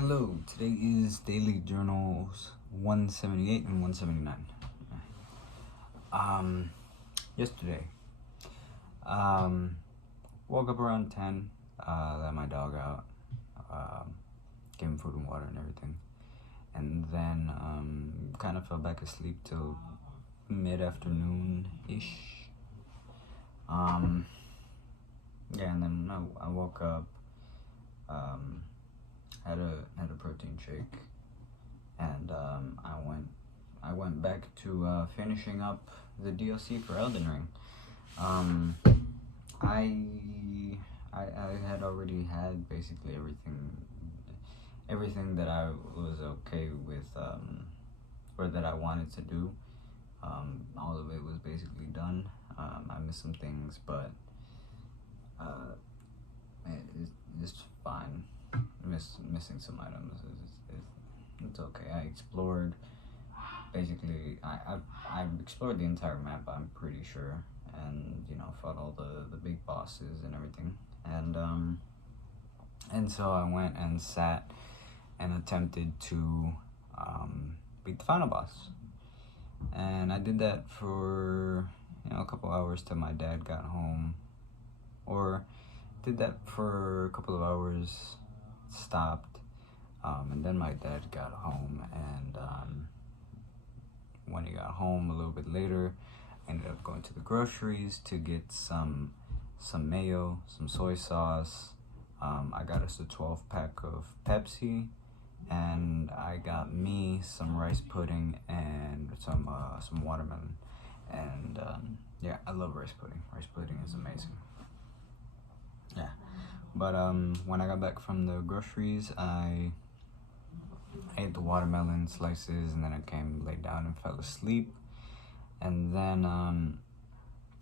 Hello, today is Daily Journals 178 and 179. Yesterday, woke up around 10, let my dog out, gave him food and water and everything, and then kind of fell back asleep till mid-afternoon-ish. Yeah, and then I woke up, had a protein shake, and I went back to finishing up the DLC for Elden Ring. I had already had basically everything that I was okay with, or that I wanted to do. All of it was basically done. I missed some things, but it's fine. Missing some items. It's okay. I explored. Basically, I've explored the entire map, I'm pretty sure, and fought all the big bosses and everything, and so I went and sat and attempted to beat the final boss, and I did that for a couple hours till my dad got home, or did that for a couple of hours, stopped, and then my dad got home, and when he got home a little bit later, I ended up going to the groceries to get some mayo, some soy sauce. I got us a 12-pack of Pepsi, and I got me some rice pudding and some watermelon. And yeah, I love rice pudding. Rice pudding is amazing. Yeah, but when I got back from the groceries, I ate the watermelon slices, and then I came, laid down, and fell asleep. And then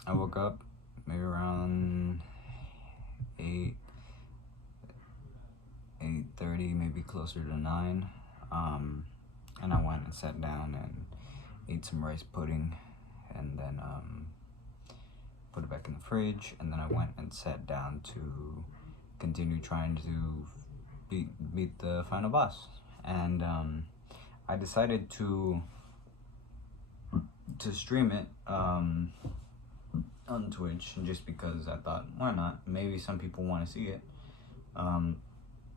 I woke up maybe around 8:30, maybe closer to 9. And I went and sat down and ate some rice pudding, and then put it back in the fridge. And then I went and sat down to continue trying to beat the final boss. And I decided to stream it on Twitch, just because I thought, why not? Maybe some people want to see it.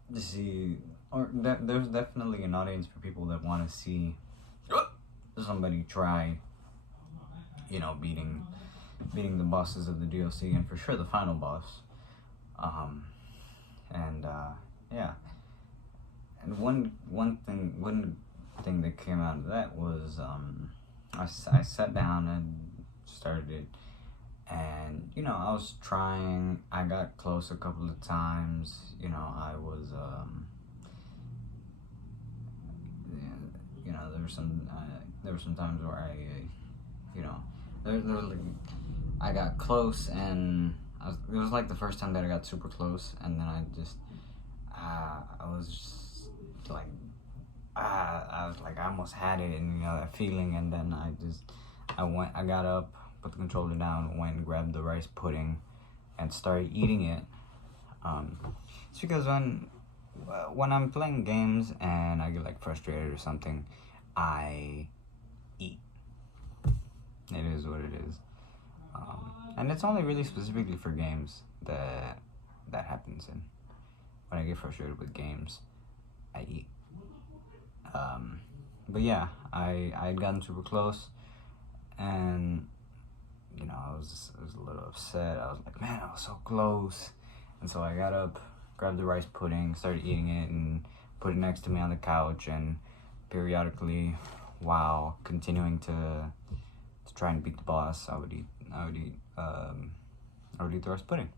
There's definitely an audience for people that want to see somebody try, beating the bosses of the DLC, and for sure the final boss. Yeah. And one thing that came out of that was I sat down and started it, and I was trying. I got close a couple of times. I was there were some times where I got close, and it was like the first time that I got super close, and then I was just like, I was like, I almost had it, and that feeling, and then I got up, put the controller down, went and grabbed the rice pudding, and started eating it. It's because when I'm playing games and I get frustrated or something, I eat. It is what it is, and it's only really specifically for games that happens. And when I get frustrated with games, I eat. But yeah, I had gotten super close, and I was a little upset. I was like, man, I was so close. And so I got up, grabbed the rice pudding, started eating it, and put it next to me on the couch. And periodically, while continuing to try and beat the boss, I would eat the rice pudding.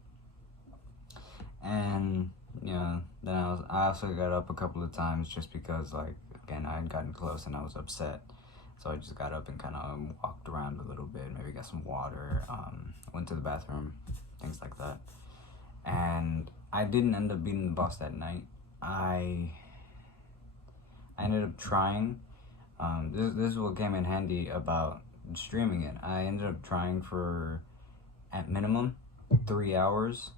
And then I also got up a couple of times, just because, again, I had gotten close and I was upset. So I just got up and kind of walked around a little bit, maybe got some water, went to the bathroom, things like that. And I didn't end up beating the boss that night. I ended up trying. This is what came in handy about streaming it. I ended up trying for, at minimum, 3 hours.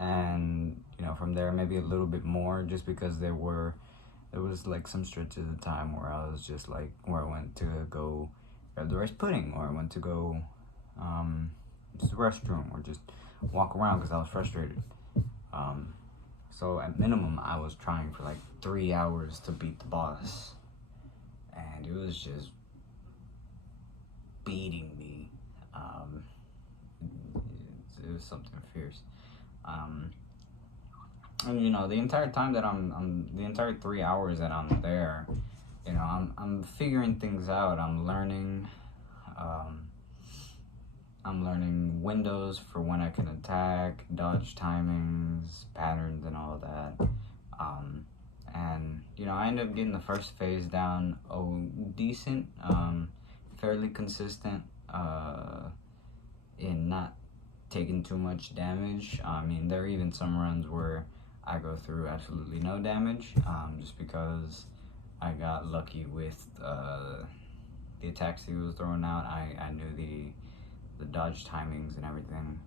And from there maybe a little bit more, just because there was like some stretches of time where I was just like, where I went to go grab the rice pudding, or I went to go use the restroom, or just walk around because I was frustrated. So at minimum, I was trying for like 3 hours to beat the boss, and it was just beating me. It was something fierce. And the entire time that the entire 3 hours that I'm there, I'm figuring things out. I'm learning windows for when I can attack, dodge timings, patterns, and all of that. And I ended up getting the first phase down decent, fairly consistent in not taking too much damage. I mean, there are even some runs where I go through absolutely no damage, just because I got lucky with the attacks he was throwing out. I knew the dodge timings and everything.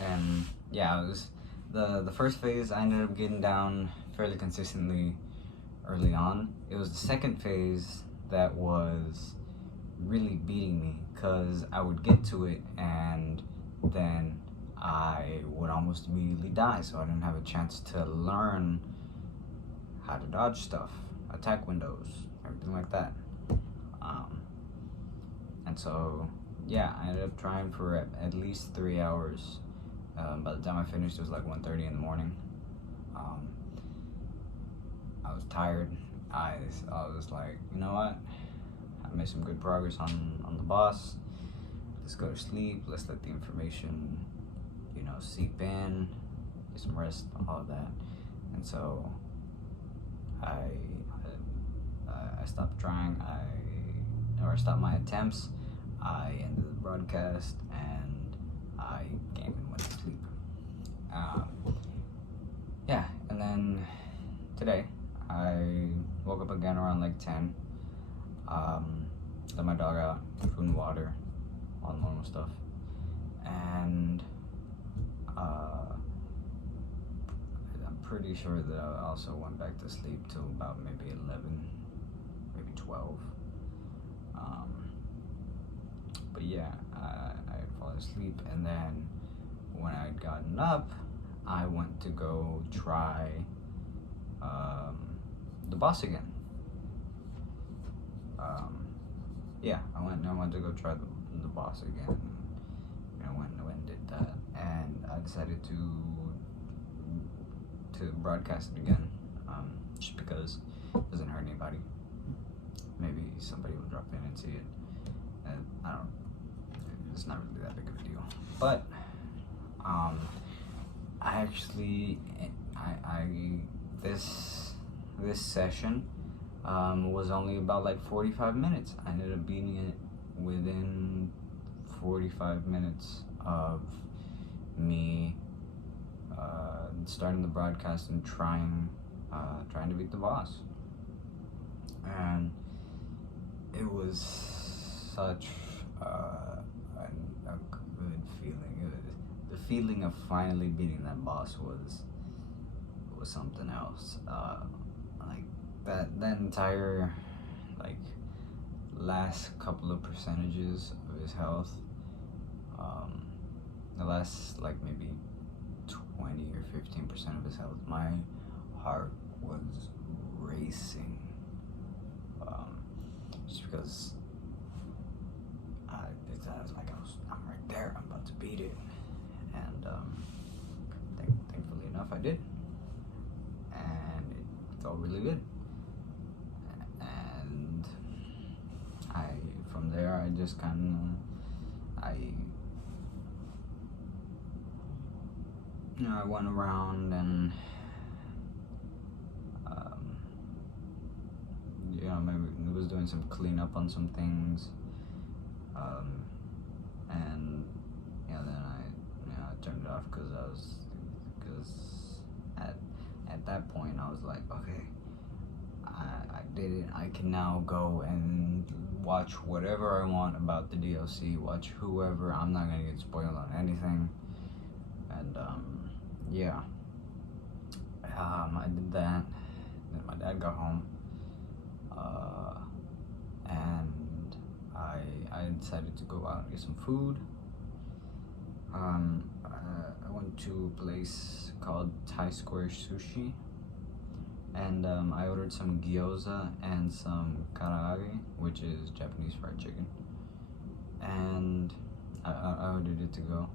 And yeah, it was the first phase. I ended up getting down fairly consistently early on. It was the second phase that was really beating me, because I would get to it and then I would almost immediately die, so I didn't have a chance to learn how to dodge stuff, attack windows, everything like that. And so yeah, I ended up trying for at least 3 hours. By the time I finished, it was like 1:30 in the morning. I was tired. I was like, you know what? I made some good progress on the boss. Let's go to sleep. Let's let the information, seep in, get some rest, all of that. And so I stopped trying. I stopped my attempts. I ended the broadcast, and I came and went to sleep. Yeah, and then today I woke up again around like 10. Let my dog out, food and water, all the normal stuff, and I'm pretty sure that I also went back to sleep till about maybe 11, maybe 12. But yeah, I had fallen asleep, and then when I had gotten up, I went to go try the boss again. Yeah, I went to go try the boss again. Went and did that, and I decided to broadcast it again, just because it doesn't hurt anybody. Maybe somebody will drop in and see it, and I don't. It's not really that big of a deal. But this session was only about like 45 minutes. I ended up beating it within 45 minutes of me starting the broadcast and trying to beat the boss. And it was such a good feeling. The feeling of finally beating that boss was something else. Like that entire last couple of percentages of his health, the last maybe 20 or 15% of his health, my heart was racing, just because I'm right there, I'm about to beat it, and thankfully enough I did, and it felt really good. And from there I just I went around and maybe was doing some cleanup on some things, and then I turned it off because at that point I was like, okay, I did it. I can now go and watch whatever I want about the DLC, watch whoever. I'm not gonna get spoiled on anything, and yeah, I did that. Then my dad got home, and I decided to go out and get some food. I went to a place called Thai Square Sushi, and I ordered some gyoza and some karaage, which is Japanese fried chicken. And I ordered it to go.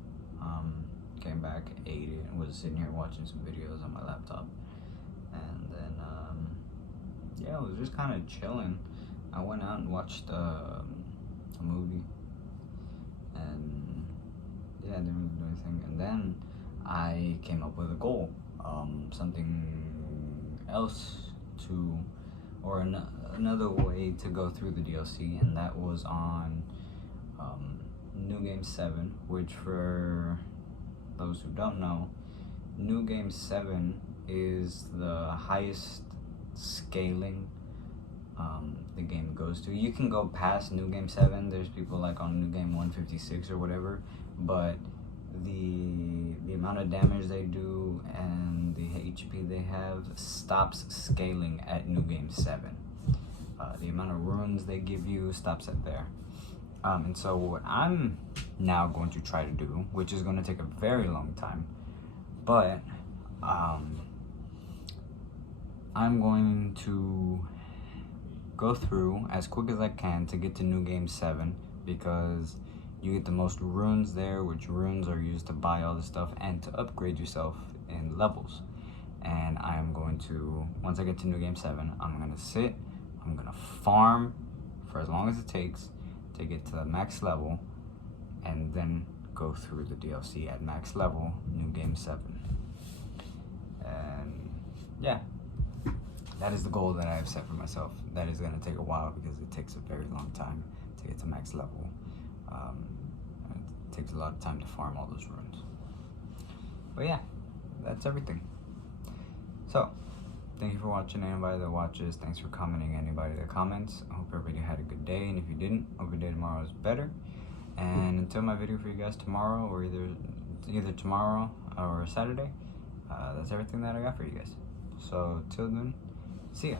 Came back, ate it, and was sitting here watching some videos on my laptop. And then, yeah, I was just kind of chilling. I went out and watched a movie. And yeah, I didn't really do anything. And then I came up with a goal, something else to, or another way to go through the DLC, and that was on New Game 7, which for those who don't know, New Game 7 is the highest scaling the game goes to. You can go past New Game 7, there's people like on New Game 156 or whatever, but the amount of damage they do and the HP they have stops scaling at New Game 7. The amount of runes they give you stops at there. And so what I'm now going to try to do, which is going to take a very long time, but I'm going to go through as quick as I can to get to New Game 7, because you get the most runes there, which runes are used to buy all this stuff and to upgrade yourself in levels. And I'm going to, once I get to New Game 7, I'm going to sit, I'm going to farm for as long as it takes to get to the max level, and then go through the DLC at max level, New Game 7. And yeah, that is the goal that I have set for myself. That is going to take a while because it takes a very long time to get to max level. It takes a lot of time to farm all those runes. But yeah, that's everything. So, thank you for watching. Anybody that watches, thanks for commenting. Anybody that comments, I hope everybody had a good day. And if you didn't, hope your day tomorrow is better. And until my video for you guys tomorrow, or either tomorrow or Saturday, that's everything that I got for you guys. So till then, see ya.